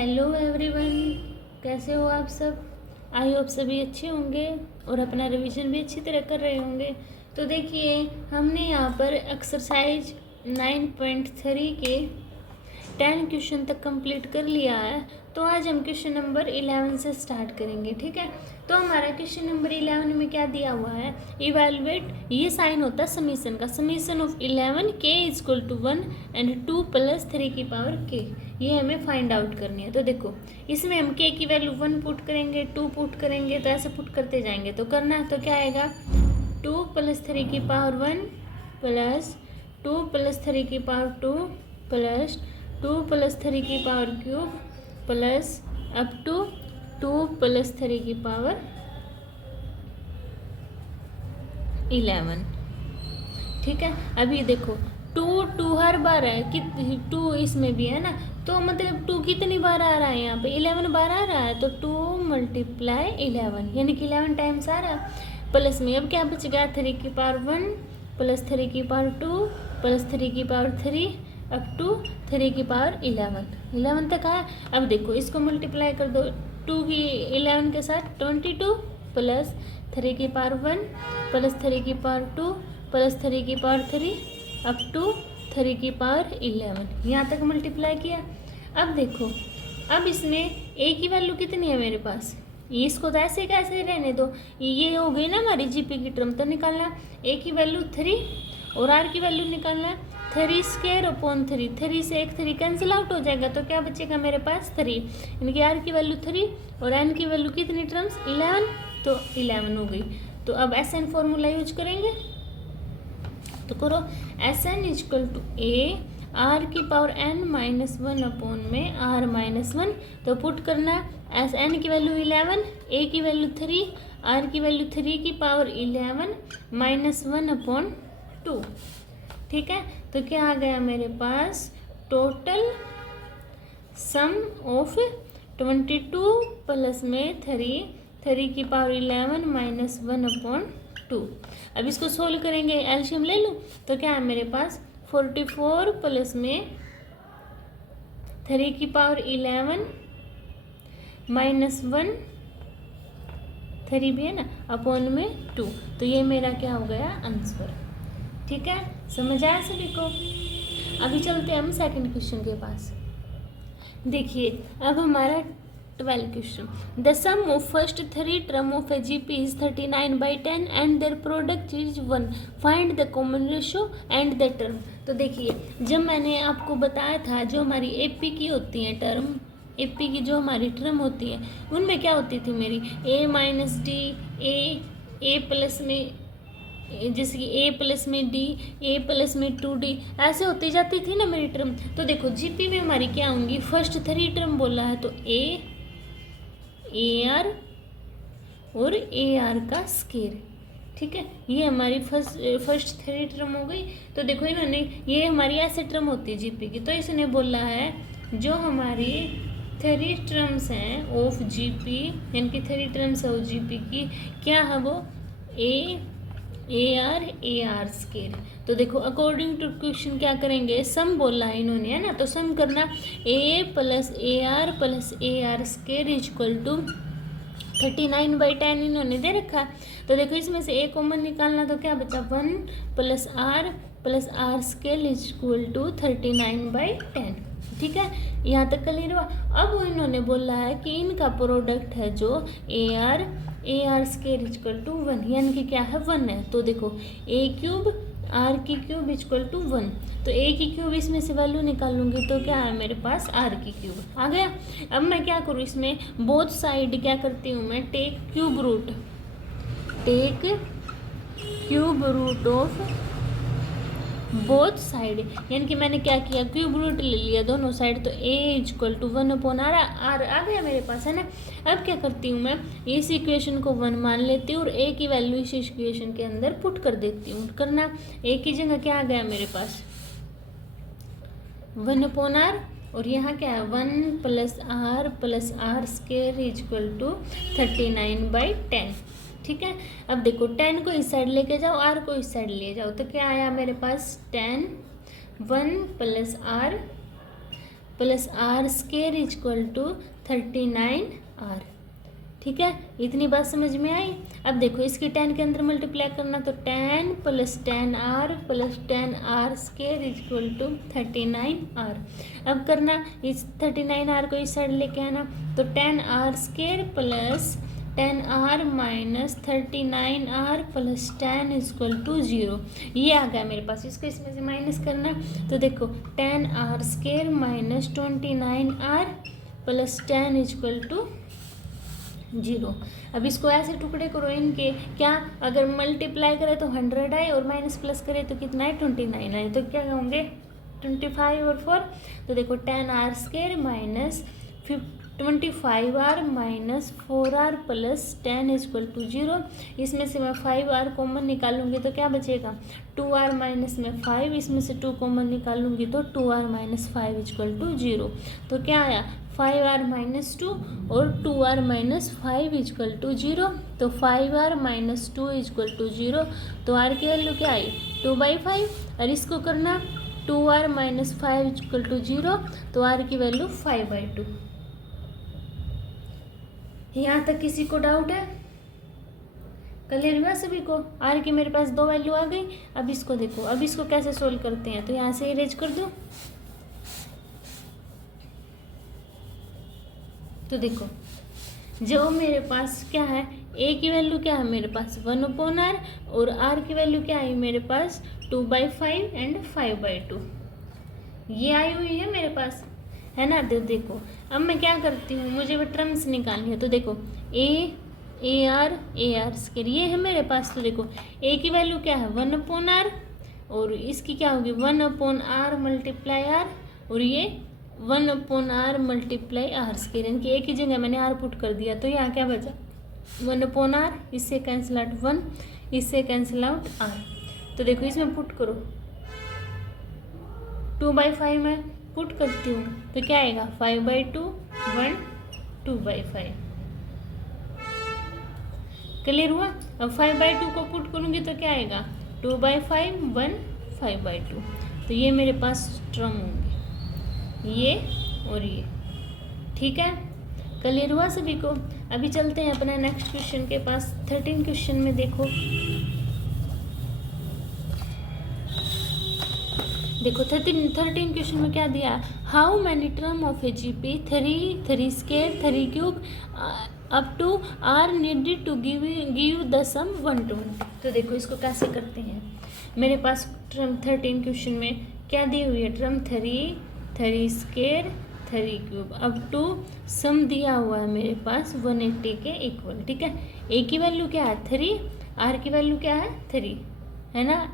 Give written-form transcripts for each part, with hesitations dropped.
Hello everyone, कैसे हो आप सब। आई होप सभी अच्छे होंगे और अपना रिवीजन भी अच्छी तरह कर रहे होंगे। तो देखिए, हमने यहाँ पर एक्सरसाइज 9.3 के 10 क्वेश्चन तक कंप्लीट कर लिया है। तो आज हम क्वेश्चन नंबर 11 से स्टार्ट करेंगे, ठीक है। तो हमारा क्वेश्चन नंबर 11 में क्या दिया हुआ है, इवेलुएट, ये साइन होता है समीशन का, summation of 11 k equal to 1 and 2 plus 3 की पावर k, ये हमें फाइंड आउट करनी है। तो देखो, इसमें हम k की वैल्यू 1 पुट करेंगे, 2 पुट करेंगे, तो ऐसे पुट करते जाएंगे। तो करना है तो क्या आएगा, 2 प्लस 3 की पावर 1 प्लस 2 प्लस 3 की पावर 2 प्लस 2 प्लस 3 की power cube plus up to 2 plus 3 की पावर 11, ठीक है। अभी देखो, 2 हर बार है कि 2 इसमें भी है ना, तो मतलब 2 कितनी बार आ रहा है, यहाँ पे 11 बार आ रहा है। तो 2 मल्टीप्लाई 11 यानी कि 11 टाइम्स आ रहा है। प्लस में अब क्या बच गया, 3 की पावर 1 प्लस 3 की पावर 2 प्लस 3 की पावर 3 अप टू 3 की पावर 11 तक आया। अब देखो, इसको मल्टीप्लाई कर दो 2 की 11 के साथ, 22 प्लस 3 की पावर 1 प्लस 3 की पावर 2 प्लस 3 की पावर 3 अप टू 3 की पावर 11, यहाँ तक मल्टीप्लाई किया। अब देखो, अब इसमें a की वैल्यू कितनी है मेरे पास, इसको तो ऐसे कैसे रहने दो, ये हो गई ना हमारी जीपी की टर्म। तो निकालना a की वैल्यू 3 और r की वैल्यू निकालना 3 स्क्वायर अपॉन 3, 3 से एक 3 कैंसिल आउट हो जाएगा, तो क्या बचेगा मेरे पास 3, यानी कि r की वैल्यू 3 और n की वैल्यू कितनी टर्म्स 11, तो 11 हो गई। तो अब SN फॉर्मूला यूज करेंगे, तो करो SN equal to a r की पावर n माइनस 1 अपॉन में r माइनस 1। तो पुट करना SN की वैल्यू 11, a की वैल्यू 3, r की वैल्यू 3 की पावर 11 माइनस 1 अपॉन 2, ठीक है। तो क्या आ गया मेरे पास, टोटल सम ऑफ 22 प्लस में 3 की पावर 11 माइनस 1 अपॉन 2। अब इसको सोल्व करेंगे, एलसीएम ले लो। तो क्या है मेरे पास, 44 प्लस में 3 की पावर 11 माइनस 1, 3 भी है ना, अपॉन में 2। तो ये मेरा क्या हो गया आंसर, ठीक है। समझ आया सभी को। अभी चलते हैं हम सेकंड क्वेश्चन के पास। देखिए, अब हमारा 12 question, the sum of first 3 term of a GP is 39/10 and their product is 1, find the common ratio and the term. तो देखिए, जब मैंने आपको बताया था जो हमारी एपी की होती है टर्म, एपी की जो हमारी टर्म होती है, उनमें क्या होती थी मेरी a minus D, A plus में, जैसे कि a प्लस में डी, a प्लस में 2d, ऐसे होती जाती थी ना मेरी टर्म। तो देखो, जीपी में हमारी क्या होंगी, फर्स्ट 3 टर्म बोला है, तो AR और AR का स्केयर, ठीक है। ये हमारी फर्स्ट 3 टर्म हो गई। तो देखो, इन्होंने, ये हमारी ऐसे टर्म होती है जीपी की, तो इसने बोला है जो हमारी 3 टर्म्स हैं ऑफ जीपी, यानी कि 3 टर्म्स है जीपी की, क्या है वो, AR स्केयर। तो देखो, अकॉर्डिंग टू क्वेश्चन क्या करेंगे, सम बोला है इन्होंने, है ना, तो सम करना A plus AR plus AR square equal to 39/10 इन्होंने दे रखा। तो देखो, इसमें से A कॉमन निकालना, तो क्या बचा, 1 plus R square equal to 39/10, ठीक है। यहाँ तक क्लियर हुआ। अब इन्होंने बोला है कि इनका प्रोडक्ट है जो AR स्केयर इक्वल टू 1, यानी कि क्या है 1 है। तो देखो, a क्यूब r की क्यूब इक्वल टू 1, तो a की क्यूब इसमें से वैल्यू निकालूंगी, तो क्या है मेरे पास r की क्यूब आ गया। अब मैं क्या करूँ, इसमें बोथ साइड क्या करती हूँ मैं, take cube root of both side, यानी कि मैंने क्या किया, क्यूब रूट ले लिया दोनों साइड, तो a equal to 1 upon r आ गया मेरे पास, है ना। अब क्या करती हूँ मैं, इस इक्वेशन को 1 मान लेती हूँ और a की वैल्यू इस इक्वेशन के अंदर पुट कर देती हूँ। करना, a की जगह क्या आ गया मेरे पास, 1 अपॉन r, और यहाँ क्या है, 1 plus r square equal to 39/10, ठीक है। अब देखो, 10 को इस साइड लेके जाओ, r को इस साइड ले जाओ, तो क्या आया मेरे पास 10, 1 plus r plus r square equal to 39r। ठीक है, इतनी बात समझ में आई। अब देखो इसकी 10 के अंदर मल्टीप्लाई करना, तो 10 plus 10r plus 10r square equal to 39r। अब करना इस 39r को इस साइड लेके आना, तो 10r square plus 10r minus 39r plus 10 equal to 0। ये आ गया मेरे पास, इसको इसमें से माइनस करना, तो देखो 10r square minus 29r plus 10 equal to 0। अब इसको ऐसे टुकड़े करो इनके, क्या अगर मल्टीप्लाई करें तो 100 आए और माइनस प्लस करें तो कितना है 29 आए, तो क्या होंगे 25 और 4। तो देखो 10r square minus 25r minus 4r plus 10 equal to 0। इसमें से मैं 5r कॉमन निकालूंगी तो क्या बचेगा 2r माइनस में 5, इसमें से 2 कॉमन निकालूंगी तो 2r माइनस 5 इक्वल टू 0। तो क्या आया 5r माइनस 2 और 2r माइनस 5 इक्वल टू 0। तो 5r माइनस 2 इक्वल टू 0, तो r की वैल्यू क्या आई 2/5। और इसको करना 2r माइनस 5 इक्वल टू 0, तो r की वैल्यू 5/2। यहाँ तक किसी को डाउट है? क्लियर हुआ सभी को? r की मेरे पास 2 वैल्यू आ गई। अब इसको देखो, अब इसको कैसे सोल्व करते हैं, तो यहाँ से इरेज कर दो। तो देखो जो मेरे पास क्या है, a की वैल्यू क्या है मेरे पास 1/r और r की वैल्यू क्या है मेरे पास 2/5 एंड 5/2। ये आई हुई है मेरे पास, है ना। देखो अब मैं क्या करती हूँ, मुझे वो टर्म्स निकालनी है। तो देखो ar स्केयर ये है मेरे पास। तो देखो a की वैल्यू क्या है 1/r और इसकी क्या होगी 1/r मल्टीप्लाई r, और ये 1/r मल्टीप्लाई r स्केयर, इनकी एक ही जगह मैंने r पुट कर दिया। तो यहाँ क्या बचा 1/r, इससे कैंसिल आउट 1, इससे कैंसिल आउट r। तो देखो इसमें पुट करो 2/5 में पुट करती हूँ तो क्या आएगा 5/2 1 2/5। क्लियर हुआ? अब 5/2 को पुट करूँगी तो क्या आएगा 2/5 1 5/2। तो ये मेरे पास टर्म होंगे, ये और ये। ठीक है, क्लियर हुआ सभी को? अभी चलते हैं अपना नेक्स्ट क्वेश्चन के पास। 13 क्वेश्चन में देखो, देखो 13 क्वेश्चन में क्या दिया, how many term of a GP 3 square 3 cube up to are needed to give the sum 120। तो देखो इसको कैसे करते हैं। मेरे पास टर्म 13 क्वेश्चन में क्या दी हुई है, term 3 square 3 cube up to sum दिया हुआ है मेरे पास 180 के इक्वल। ठीक है, ए की वैल्यू क्या है 3, आर की वैल्यू क्या है 3, है ना।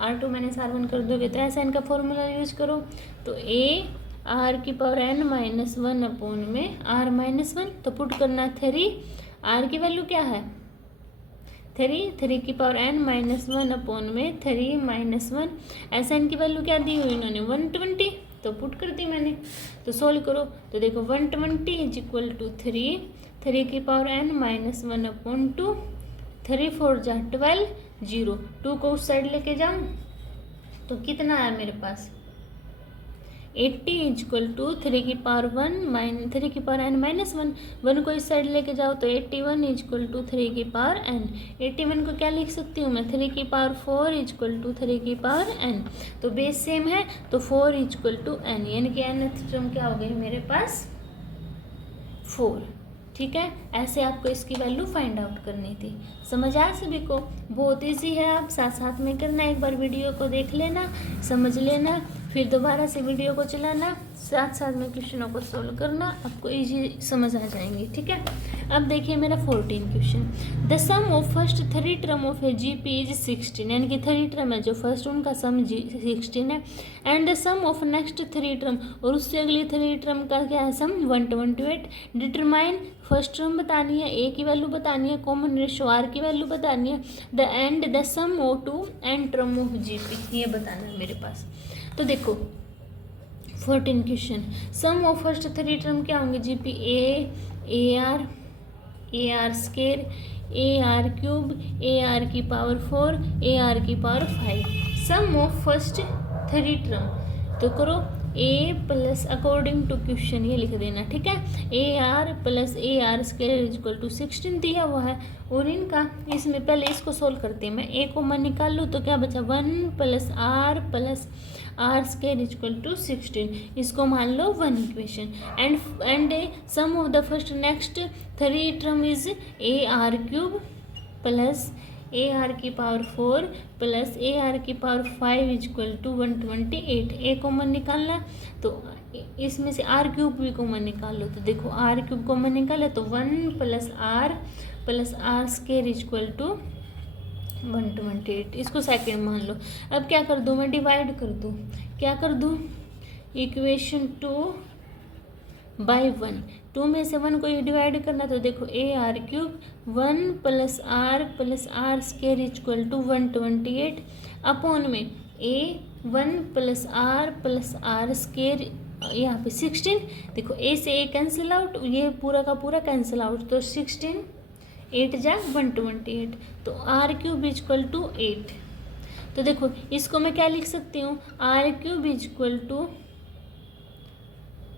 R2 माइनस R1 कर दोगे तो ऐसा इनका फॉर्मूला यूज करो। तो a r की पावर n माइनस 1 अपॉन में r माइनस 1, तो पुट करना 3, r की वैल्यू क्या है 3 की पावर n माइनस 1 अपॉन में 3 माइनस 1, ऐसा इनकी वैल्यू क्या दी हुई इन्होंने 120, तो पुट कर दी मैंने। तो सोल्व करो तो देखो 120 इज इक्वल टू 3 की पावर n माइनस 1 अपॉन 2, 3 4 जा 12 0, 2 को उस साइड लेके जाऊं तो कितना है मेरे पास 80 इज इक्वल टू 3 की पावर 1 माइनस 3 की पावर n माइनस 1 को इस साइड लेके जाओ तो 81 इज इक्वल टू 3 की पावर n। 81 को क्या लिख सकती हूँ मैं 3 की पावर 4 इज इक्वल टू 3 की पावर n। तो बेस सेम है तो 4 इज इक्वल टू n, यानी कि nth टर्म क्या हो गई मेरे पास 4। ठीक है, ऐसे आपको इसकी वैल्यू फाइंड आउट करनी थी। समझ आया सभी को? बहुत इजी है, आप साथ साथ में करना, एक बार वीडियो को देख लेना, समझ लेना, फिर दोबारा से वीडियो को चलाना, साथ साथ में क्वेश्चनों को सोल्व करना, आपको इजी समझ आ जाएंगे। ठीक है, अब देखिए मेरा 14 question, the sum of first 3 term of a GP is 16, यानी कि 3 टर्म है जो फर्स्ट उनका सम 16 है, and the sum of next 3 term, और उससे अगली 3 टर्म का क्या है सम 128। डिटरमाइन, फर्स्ट टर्म बतानी है, ए की वैल्यू बतानी है, कॉमन रेशो आर की वैल्यू बतानी है, the n the sum of to n term of GP, ये बताना है मेरे पास। तो देखो 14 question, sum of first 3 term क्या होंगे GP, a r square, a r cube, a r की पावर 4, ए आर की power 5, sum of first 3 term. तो करो a plus according to question ये लिख देना, ठीक है। A r plus a r square equal to 16 दिया हुआ है। और इनका इसमें पहले इसको सोल्व करते हैं। मैं ए को मैं निकाल लूँ तो क्या बचा 1 plus r square equal to 16। इसको मान लो 1 equation. And sum of the first next 3 term is a r cube plus a r की पावर 4 प्लस ए आर की power 5 equal to 128। A common निकालना तो इसमें से आर क्यूब भी कॉमन निकाल लो। तो देखो आर क्यूब कॉमन निकाला तो 1 plus r square equal to 128। इसको सेकंड मान लो। अब क्या कर दूँ मैं, डिवाइड कर दूँ। क्या कर दूँ, इक्वेशन 2 बाई 1, 2 में से 1 को डिवाइड करना तो देखो a r cube 1 plus r square equal to 128 upon में ए 1 प्लस आर स्क्वायर यहाँ पे 16। देखो ए से ए कैंसिल आउट, ये पूरा का पूरा कैंसिल आउट, तो 16 8 जा 128, तो आर क्यूब इक्वल टू 8। तो देखो इसको मैं क्या लिख सकती हूँ, आर क्यूब इक्वल टू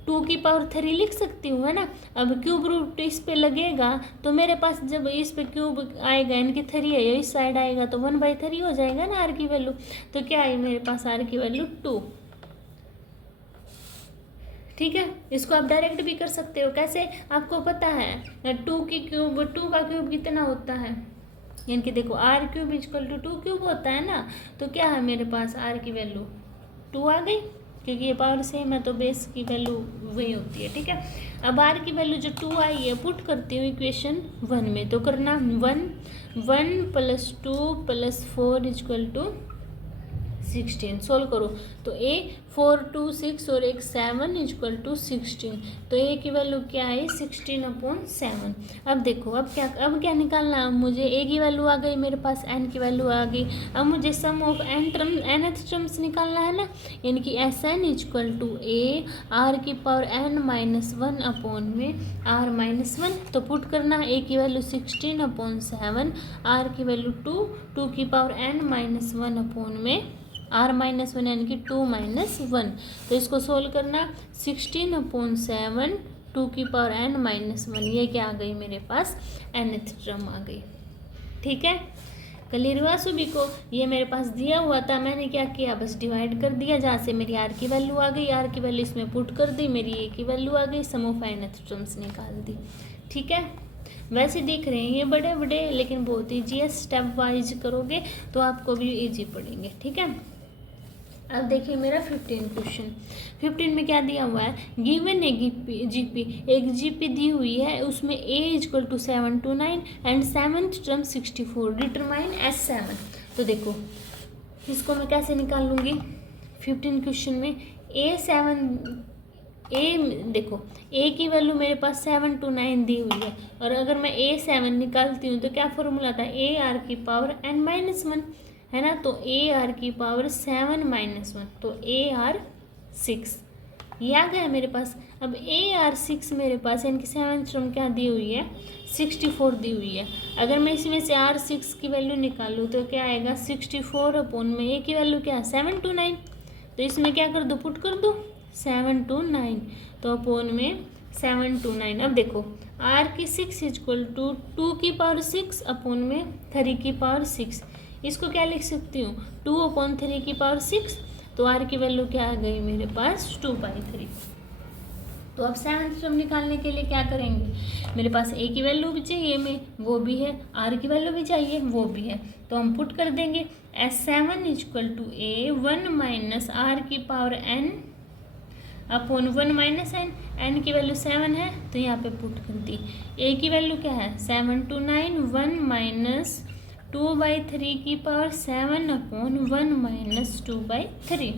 2 की पावर 3 लिख सकती हूँ, है ना। अब क्यूब रूट इस पे लगेगा तो मेरे पास जब इस पे क्यूब आएगा, इनकी 3 है, इस साइड आएगा तो 1/3 हो जाएगा ना आर की वैल्यू। तो क्या है मेरे पास आर की वैल्यू 2, ठीक है। इसको आप डायरेक्ट भी कर सकते हो। कैसे, आपको पता है 2 का क्यूब कितना होता है, यानी कि देखो r cube equal to 2 cube होता है ना। तो क्या है मेरे पास आर की वैल्यू 2 आ गई, क्योंकि ये पावर सेम है तो बेस की वैल्यू वही होती है, ठीक है। अब आर की वैल्यू जो 2 आई है पुट करती हूँ इक्वेशन 1 में, तो करना 1 plus 2 plus 4 equal to 16। Solve करो तो ए 4 2 6 और एक 7 इक्वल टू 16। तो ए की वैल्यू क्या है 16/7। अब देखो अब क्या निकालना, मुझे ए की वैल्यू आ गई मेरे पास, एन की वैल्यू आ गई। अब मुझे सम ऑफ nth टर्म्स निकालना है ना, यानी कि S n equal to a r की पावर n-1 अपॉन में r-1। तो पुट करना ए की वैल्यू 16/7, आर की वैल्यू 2 की पावर n-1 अपॉन में r-1 यानी कि 2-1। तो इसको सोल्व करना 16/7 2 की पावर n-1, ये क्या आ गई मेरे पास nth टर्म आ गई, ठीक है। क्लियर हुआ सभी को। ये मेरे पास दिया हुआ था, मैंने क्या किया बस डिवाइड कर दिया, जहाँ से मेरी आर की वैल्यू आ गई, आर की वैल्यू इसमें पुट कर दी, मेरी ए की वैल्यू आ गई, सम ऑफ nth टर्म्स निकाल दी, ठीक है। वैसे देख रहे हैं ये बड़े बड़े लेकिन बहुत ईजी है, स्टेप वाइज करोगे तो आपको भी ईजी पड़ेंगे, ठीक है। अब देखिए मेरा 15 क्वेश्चन। 15 में क्या दिया हुआ है, गिवन ए जीपी, एक जीपी दी हुई है, उसमें a equal to 7 to 9 and 7th term 64, determine S7। तो देखो इसको मैं कैसे निकाल लूँगी 15 क्वेश्चन में, देखो ए की वैल्यू मेरे पास 7 to 9 दी हुई है, और अगर मैं A7 निकालती हूँ तो क्या फॉर्मूला था, ए आर की पावर n-1, है ना। तो ए आर की पावर 7-1, तो ए आर 6 ये आ गया मेरे पास। अब ए आर 6 मेरे पास, यानी कि 7th टर्म क्या दी हुई है 64 दी हुई है। अगर मैं इसमें से आर 6 की वैल्यू निकालूँ तो क्या आएगा 64 अपॉन में ए की वैल्यू क्या है 7 to 9। तो इसमें क्या कर दो, पुट कर दो 7 to 9, तो अपॉन में 7 to 9। अब देखो आर की 6 इक्वल टू 2 की पावर 6 अपॉन में 3 की पावर 6। इसको क्या लिख सकती हूँ 2/3 की पावर 6। तो आर की वैल्यू क्या आ गई मेरे पास 2/3। तो अब 7th टर्म निकालने के लिए क्या करेंगे, मेरे पास ए की वैल्यू भी चाहिए में वो भी है, आर की वैल्यू भी चाहिए वो भी है, तो हम पुट कर देंगे S7 equal to a 1 - r की पावर n अपॉन 1 - n की वैल्यू 7 है तो यहाँ पे पुट कर दी। ए की वैल्यू क्या है 7 to 9, 1 - 2/3 की पावर 7 अपॉन 1 - 2/3।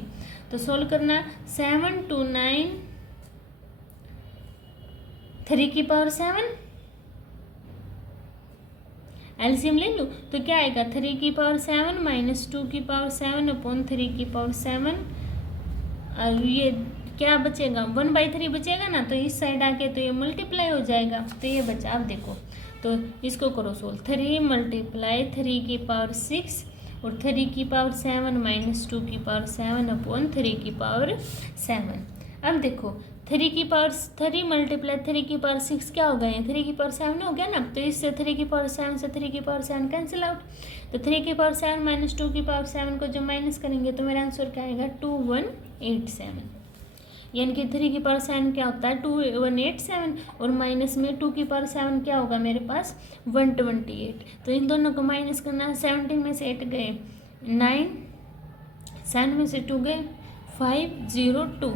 तो सोल्व करना 7 to 9, 3 की पावर 7, एलसीएम ले लूँ तो क्या आएगा 3 की पावर 7 माइनस 2 की पावर 7 अपॉन 3 की पावर 7। और ये क्या बचेगा 1/3 बचेगा ना, तो इस साइड आके तो ये मल्टीप्लाई हो जाएगा, तो ये बचा। अब देखो तो इसको करो सोल्व, 3 × 3 की पावर 6 और 3 की पावर 7 माइनस 2 की पावर 7 अपॉन 3 की पावर 7। अब देखो 3 की पावर 3 मल्टीप्लाई 3 की पावर 6 क्या हो गया है, 3 की पावर 7 हो गया ना। तो इससे 3 की पावर 7 से 3 की पावर 7 कैंसिल आउट। तो 3 की पावर 7 माइनस 2 की पावर 7 को जब माइनस करेंगे तो मेरा आंसर क्या आएगा 2187। यानी कि 3 की पावर 7 क्या होता है 2187, और माइनस में 2 की पावर 7 क्या होगा मेरे पास 128। तो इन दोनों को माइनस करना है। 17 में से 8 गए 9, 7 में से 2 गए 502।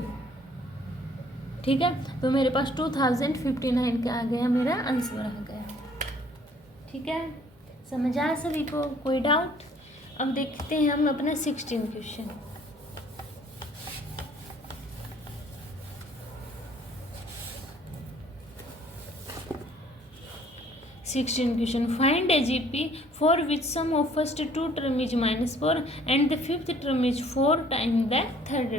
ठीक है, तो मेरे पास 2059 का आ गया, मेरा आंसर आ गया। ठीक है, समझ आया सभी को, कोई डाउट? अब देखते हैं हम अपना 16 question. Question, find a GP for which sum of first 2 term is -4 and the 5th term is 4 time the third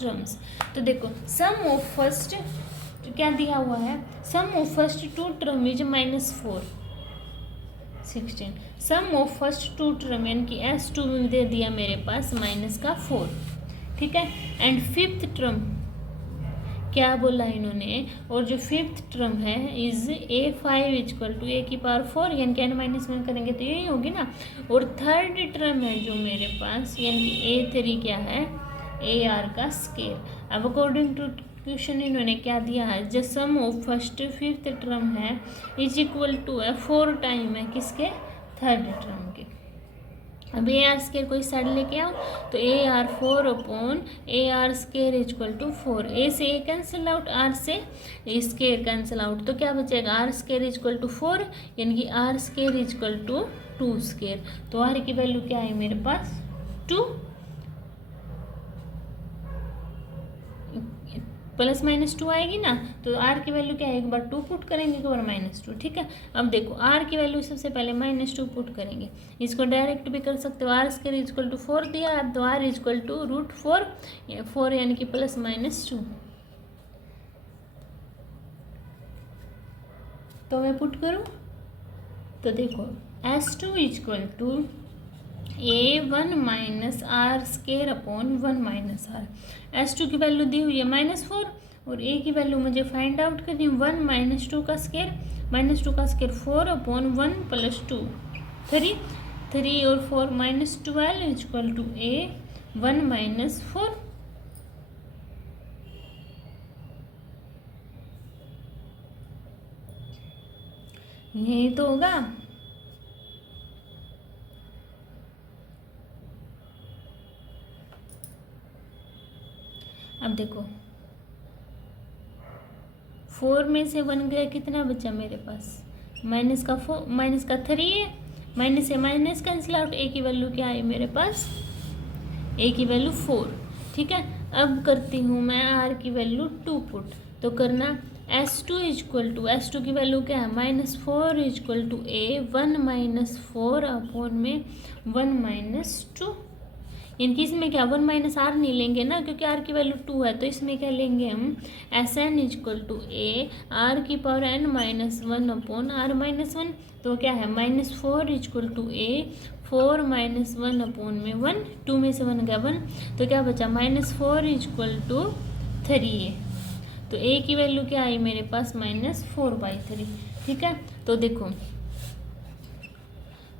terms. तो देखो सम ऑफ फर्स्ट क्या दिया हुआ है, sum of first 2 term is -4। 16 sum of first 2 term यानी कि S2 में दे दिया मेरे पास -4। ठीक है, एंड 5th टर्म क्या बोला इन्होंने, और जो 5th टर्म है is A5 equal to A की पावर 4, यानी कि n-1 करेंगे तो यही होगी ना। और थर्ड टर्म है जो मेरे पास यानी कि A3 क्या है AR का स्केयर। अब अकॉर्डिंग टू क्वेश्चन इन्होंने क्या दिया है, जो सम ऑफ फर्स्ट 5th टर्म है इज इक्वल टू है 4 टाइम है किसके थर्ड टर्म के। अब ए आर स्केयर को इस साइड लेके आओ तो AR4 upon AR square equal to 4। A से ए कैंसिल आउट, आर से स्केयर कैंसिल आउट, तो क्या बचेगा आर स्केयर इक्वल टू 4, यानी कि r square equal to 2 square. तो आर की वैल्यू क्या है मेरे पास 2 प्लस -2 आएगी ना। तो आर की वैल्यू क्या है, एक बार 2 पुट करेंगे, एक बार -2। ठीक है, अब देखो आर की वैल्यू सबसे पहले -2 पुट करेंगे, इसको डायरेक्ट भी कर सकते हो। आर स्क्वायर इक्वल टू 4 दिया, तो आर इक्वल टू √4 यानी कि +-2। तो मैं पुट करूँ तो देखो S2 equal to A1 minus r square upon 1 minus r. S2 की वैल्यू दी हुई है -4 और A की वैल्यू मुझे फाइंड आउट करनी 1 -2 का स्केयर, -2 का स्केयर 4 अपॉन 1 + 2 3, 3 और 4 -12 इक्वल टू A1 -4। यही तो होगा। अब देखो 4 में से 1 गया, कितना बचा मेरे पास -3 है, माइनस से माइनस कैंसिल आउट। ए की वैल्यू क्या है मेरे पास, ए की वैल्यू 4। ठीक है, अब करती हूँ मैं आर की वैल्यू 2 पुट। तो करना S2 इक्वल टू S2 की वैल्यू क्या है -4 इक्वल टू A1 -4 अपॉन में 1 -2। इनकी इसमें क्या 1 - आर नहीं लेंगे ना, क्योंकि आर की वैल्यू 2 है, तो इसमें क्या लेंगे हम SN equal to A r की पावर n-1 अपॉन r-1। तो क्या है -4 इक्वल टू A 4 -1 अपॉन में 1, 2 में से 1 गया 1, तो क्या बचा -4 इक्वल टू 3 है। तो A की वैल्यू क्या आई मेरे पास -4/3। ठीक है, तो देखो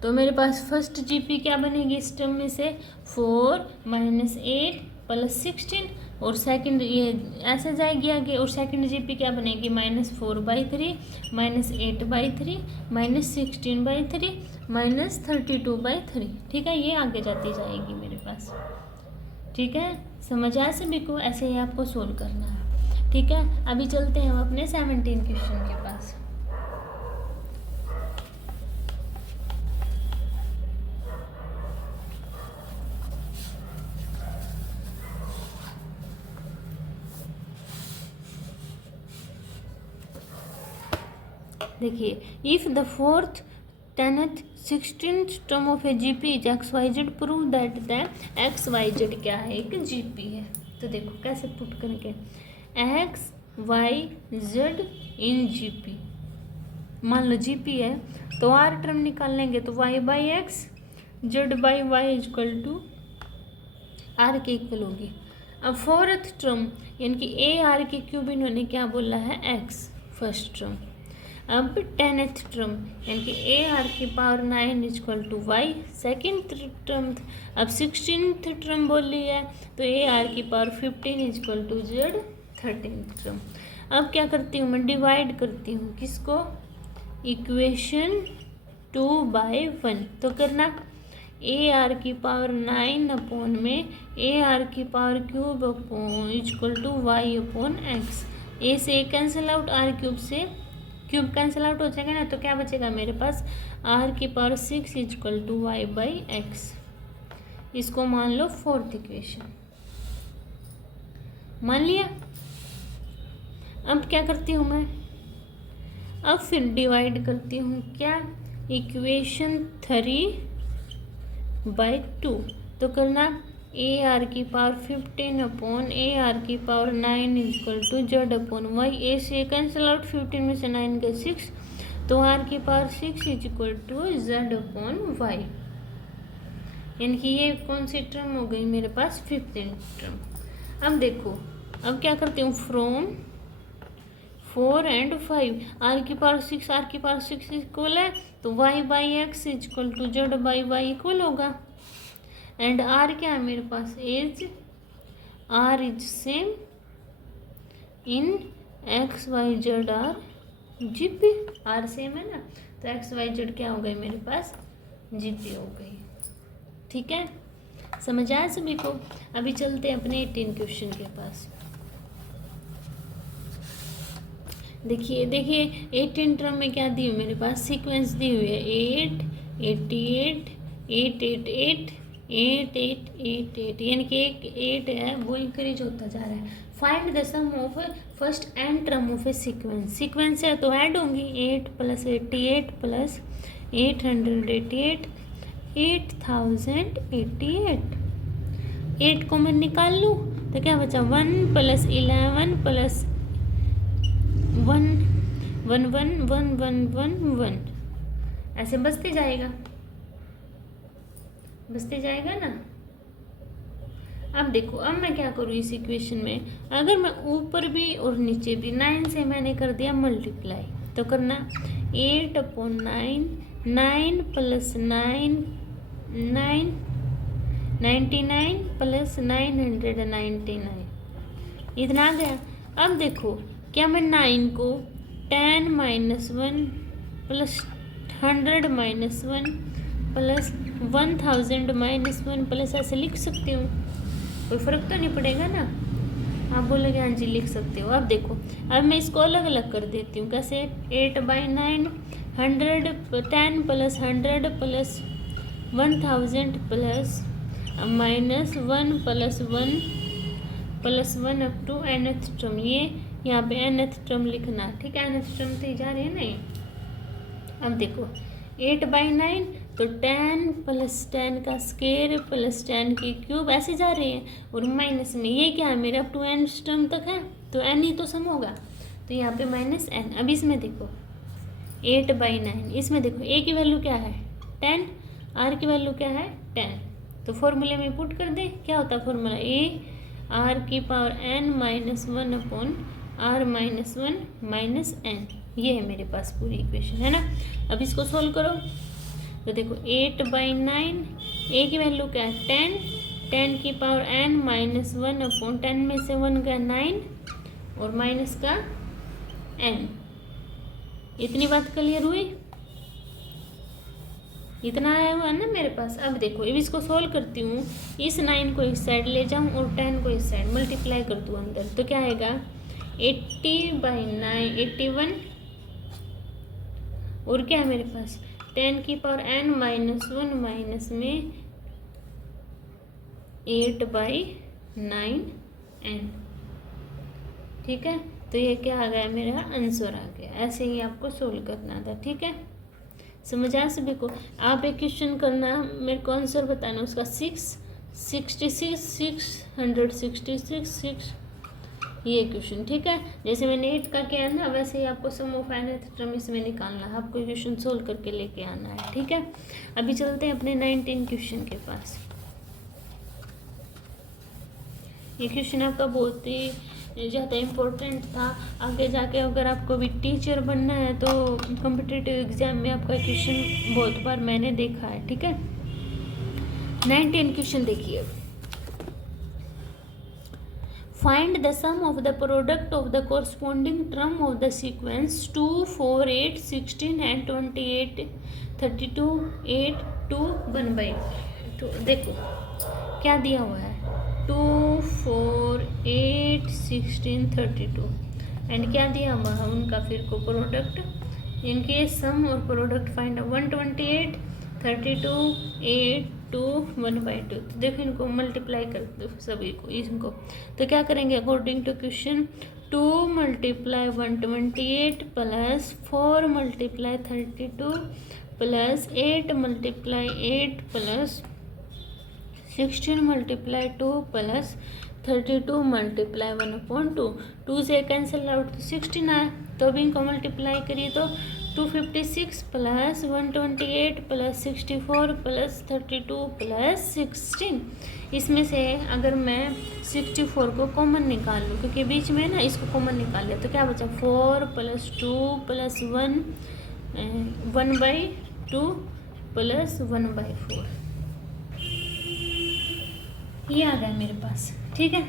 तो मेरे पास फर्स्ट जीपी क्या बनेगी इस टर्म में से 4 - 8 + 16, और सेकंड ये ऐसे जाएगी आगे, और सेकंड जीपी क्या बनेगी -4/3 -8/3 -16/3 -32/3। ठीक है, ये आगे जाती जाएगी मेरे पास। ठीक है, समझ आया सभी को, ऐसे ही आपको सोल्व करना है। ठीक है, अभी चलते हैं हम अपने 17 क्वेश्चन के पास। देखिए, if the 4th 10th 16th term of a GP is XYZ, prove that the XYZ क्या है एक जीपी है। तो देखो कैसे पुट करके XYZ इन जीपी, मान लो जीपी है तो आर टर्म निकाल लेंगे तो y/x z by y equal to r के इक्वल होगी। अब फोर्थ टर्म यानी कि ए आर के क्यूब इन्होंने क्या बोला है एक्स, फर्स्ट टर्म। अब 10th टर्म यानी कि ए आर की power 9 equal to y, second term. अब 16th टर्म बोल रही है तो ए आर की power 15 equal to z 13th term. अब क्या करती हूँ मैं, डिवाइड करती हूँ किसको, इक्वेशन 2/1। तो करना ए आर की पावर 9 अपॉन में ए आर की power cube upon equal to y upon x. A से कैंसिल आउट, आर क्यूब से क्यूब कैंसिल आउट हो जाएगा ना, तो क्या बचेगा मेरे पास, आर की power 6 equal to y by x. इसको मान लो फोर्थ इक्वेशन, मान लिया। अब क्या करती हूँ मैं, अब फिर डिवाइड करती हूँ क्या, इक्वेशन 3/2। तो करना ए आर की पावर 15 अपॉन ए आर की power 9 equal to z upon y. A से कैंसिल आउट, 15 में से 9 गए 6, तो आर की power 6 equal to z upon y. यानी कि ये कौन सी टर्म हो गई मेरे पास, 15th टर्म। अब देखो, अब क्या करती हूँ, फ्रॉम 4 and 5, आर की पावर 6 आर की पावर 6 इक्वल है, तो y by x equal to z by y equal होगा। एंड आर क्या है मेरे पास, as r is same in x y z are GP. R same है ना, तो एक्स वाई जेड क्या हो गई मेरे पास, जीपी हो गई। ठीक है, समझ आया सभी को। अभी चलते हैं अपने 18 क्वेश्चन के पास। देखिए देखिए 18 टर्म में क्या दी हुई मेरे पास, सीक्वेंस दी हुई है 8 88 888 8 8 8 8, यानी कि एक 8 है वो इंक्रीज होता जा रहा है। Find the sum of first n term of a sequence. Sequence है तो ऐड होंगी 8 + 88 + 888 8088। 8 को मैं निकाल लूँ तो क्या बचा, 1 + 11 + 1 1 1 1 1 1 1, ऐसे बचते जाएगा ना। अब देखो, अब मैं क्या करूँ इस इक्वेशन में, अगर मैं ऊपर भी और नीचे भी 9 से मैंने कर दिया मल्टीप्लाई, तो करना 8 अपॉन 9 9 + 9 9 99 + 999, इतना आ गया। अब देखो क्या मैं 9 को 10 - 1 + 100 - 1 + 1000 - 1 प्लस ऐसे लिख सकती हूँ, कोई फ़र्क तो नहीं पड़ेगा ना। आप बोलोगे हाँ जी लिख सकते हो। अब देखो, अब मैं इसको अलग अलग कर देती हूँ, कैसे, 8/9 100 10 + 100 + 1000 plus -1 + 1 up to nth term. ये यहाँ पे nth टर्म लिखना, ठीक है, nth टर्म तो जा रही है नहीं। अब देखो 8/9 तो 10 + 10 का स्क्वायर + 10 की क्यूब ऐसे जा रहे हैं, और माइनस में ये क्या है मेरा अप टू n टर्म तक है, तो n ही तो सम होगा, तो यहाँ पे -n। अब इसमें देखो 8/9, इसमें देखो a की वैल्यू क्या है 10, r की वैल्यू क्या है 10, तो फॉर्मूले में पुट कर दे, क्या होता है फॉर्मूला, a r की power n - 1 upon r - 1 - n। ये है मेरे पास पूरी इक्वेशन, है ना। अब इसको सोल्व करो तो देखो 8/9, a की वैल्यू क्या है 10, 10 की पावर n - 1 अपॉन 10 में से 1 गया 9 और माइनस का n। इतनी बात क्लियर हुई, इतना आया हुआ है ना मेरे पास। अब देखो, अब इसको सोल्व करती हूँ, इस 9 को इस साइड ले जाऊँ और 10 को इस साइड मल्टीप्लाई कर दूँ अंदर, तो क्या आएगा 80/9 81, और क्या है मेरे पास 10 की पावर n - 1 माइनस में 8/9n। ठीक है, तो ये क्या आ गया मेरा आंसर आ गया। ऐसे ही आपको सोल्व करना था, ठीक है, समझ आया सभी को। आप एक क्वेश्चन करना, मेरे को आंसर बताना उसका 666 666 ये क्वेश्चन, ठीक है। जैसे मैंने 8 का किया ना, वैसे ही आपको सम ऑफ nth टर्म इसमें निकालना है, आपको क्वेश्चन सोल्व करके लेके आना है, ठीक है। अभी चलते हैं अपने 19 क्वेश्चन के पास। ये क्वेश्चन आपका बहुत ही ज़्यादा इम्पोर्टेंट था। आगे जाके अगर आपको भी टीचर बनना है तो कॉम्पिटिटिव एग्जाम में आपका क्वेश्चन बहुत बार मैंने देखा है, ठीक है। 19 क्वेश्चन देखिए। Find the sum of the product of the corresponding term of the sequence 2, 4, 8, 16 and 28, 32, 8, 2, 1/2। देखो क्या दिया हुआ है, 2, 4, 8, 16, 32 एंड क्या दिया हुआ है उनका फिर को प्रोडक्ट, इनके सम और प्रोडक्ट फाइंड 128, 32, 8, 2, 1/2। तो देखो इनको मल्टीप्लाई कर दो सभी को, इनको तो क्या करेंगे according to question, 2 × 128 plus 4 × 32 plus 8 × 8 plus 16 × 2 plus 32 × 1/2। 2 से कैंसिल आउट तो 16 आए, तो अभी इनको मल्टीप्लाई करिए तो 256 प्लस 128 प्लस 64 प्लस 32 प्लस 16। इसमें से अगर मैं 64 को कॉमन निकाल लूँ, क्योंकि बीच में ना इसको कॉमन निकाल लिया, तो क्या बचा 4 + 2 + 1 1/2 प्लस 1/4। ये आ गया मेरे पास, ठीक है।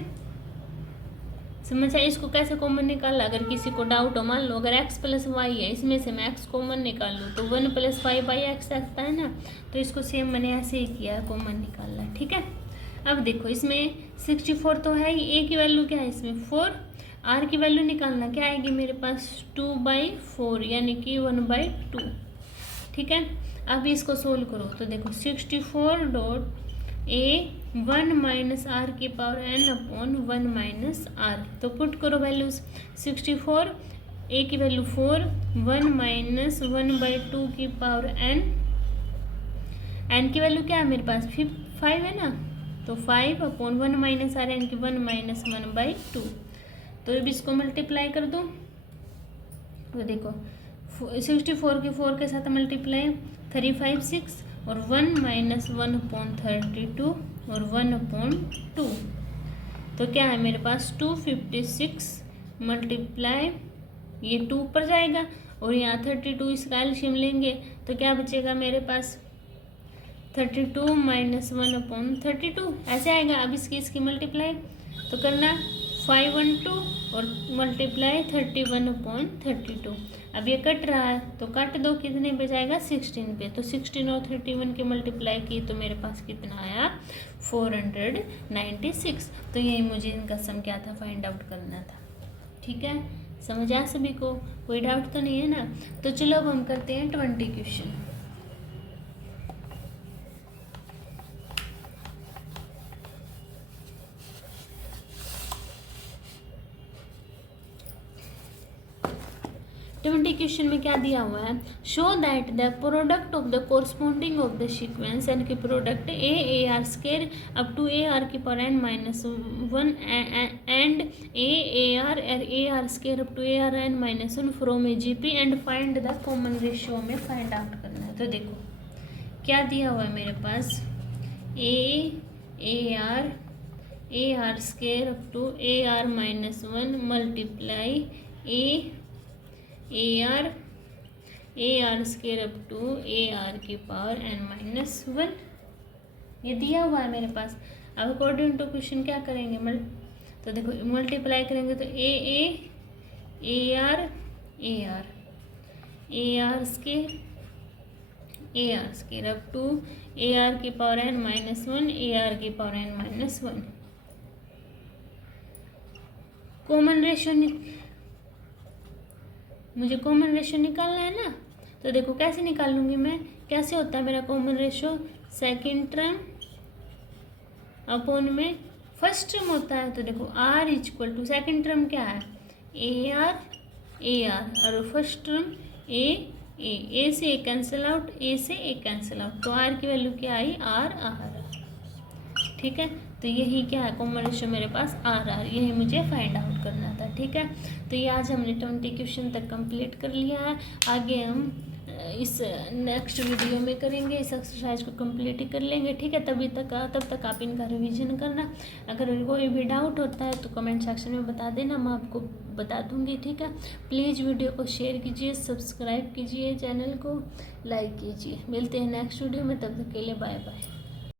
समझ आया। इसको कैसे कॉमन निकालना, अगर किसी को डाउट हो, मान लो अगर x + y है, इसमें से मैं x कॉमन निकाल लूँ तो 1 + 5/x आता है ना, तो इसको सेम मैंने ऐसे ही किया है, कॉमन निकालना, ठीक है। अब देखो इसमें 64 तो है ही, a की वैल्यू क्या है इसमें 4, r की वैल्यू निकालना क्या आएगी मेरे पास 2/4 यानी कि 1/2, ठीक है। अब इसको सोल्व करो तो देखो 64 डॉट a 1 - r की पावर n अपॉन 1 - r, तो पुट करो वैल्यूज 64, a की वैल्यू 4, 1 - 1/2 की पावर n की वैल्यू क्या है मेरे पास 5 है ना, तो 5 अपॉन 1 - r यानी कि 1 - 1/2। तो अब इसको मल्टीप्लाई कर दो, तो देखो 64 की 4 के साथ मल्टीप्लाई 3, 5, 6 और 1 - 1/32 और 1/2, तो क्या है मेरे पास 256 मल्टीप्लाई ये 2 पर जाएगा और यहाँ 32 इसका एलसीएम लेंगे तो क्या बचेगा मेरे पास 32 - 1/32 ऐसे आएगा। अब इसकी मल्टीप्लाई तो करना 5 1 2 और मल्टीप्लाई 31/32। अब ये कट रहा है तो काट दो, कितने पे जाएगा 16 पे, तो 16 और 31 के मल्टीप्लाई की तो मेरे पास कितना आया 496। तो यही मुझे इनका सम क्या था फाइंड आउट करना था, ठीक है। समझ आया सभी को, कोई डाउट तो नहीं है ना। तो चलो अब हम करते हैं 20 क्वेश्चन। क्वेश्चन में क्या दिया हुआ है, show that the product of the corresponding of the sequence यानी कि product a r square up to a r की power n - 1 and a r square up to a r n - 1 from a G P and find the common ratio में find out करना है। तो देखो क्या दिया हुआ है मेरे पास a r square up to a r - 1 multiply a r square up to a r की पावर n - 1, ये दिया हुआ है मेरे पास। अब अकॉर्डिंग टू क्वेश्चन क्या करेंगे, तो देखो मल्टीप्लाई करेंगे तो a r square up to a r की पावर n - 1 ए आर की पावर n - 1। कॉमन रेशियो मुझे कॉमन रेशियो निकालना है ना, तो देखो कैसे निकाल लूँगी मैं, कैसे होता है मेरा common ratio, second term upon में फर्स्ट टर्म होता है। तो देखो r equal to second term क्या है ए आर और फर्स्ट टर्म ए से ए कैंसिल आउट, ए से ए कैंसिल आउट, तो r की वैल्यू क्या आई आर, ठीक है। तो यही क्या है, कॉमन रेशियो मेरे पास आर आर, यही मुझे फाइंड आउट करना था। ठीक है, तो ये आज हमने 20 क्वेश्चन तक कंप्लीट कर लिया है। आगे हम इस नेक्स्ट वीडियो में करेंगे, इस एक्सरसाइज को कंप्लीट कर लेंगे। ठीक है, तब तक आप इनका रिवीजन करना। अगर कोई भी डाउट होता है तो कमेंट सेक्शन में बता देना, मैं आपको बता दूंगी। ठीक है, प्लीज़ वीडियो को शेयर कीजिए, सब्सक्राइब कीजिए, चैनल को लाइक कीजिए। मिलते हैं नेक्स्ट वीडियो में, तब तक के लिए बाय बाय।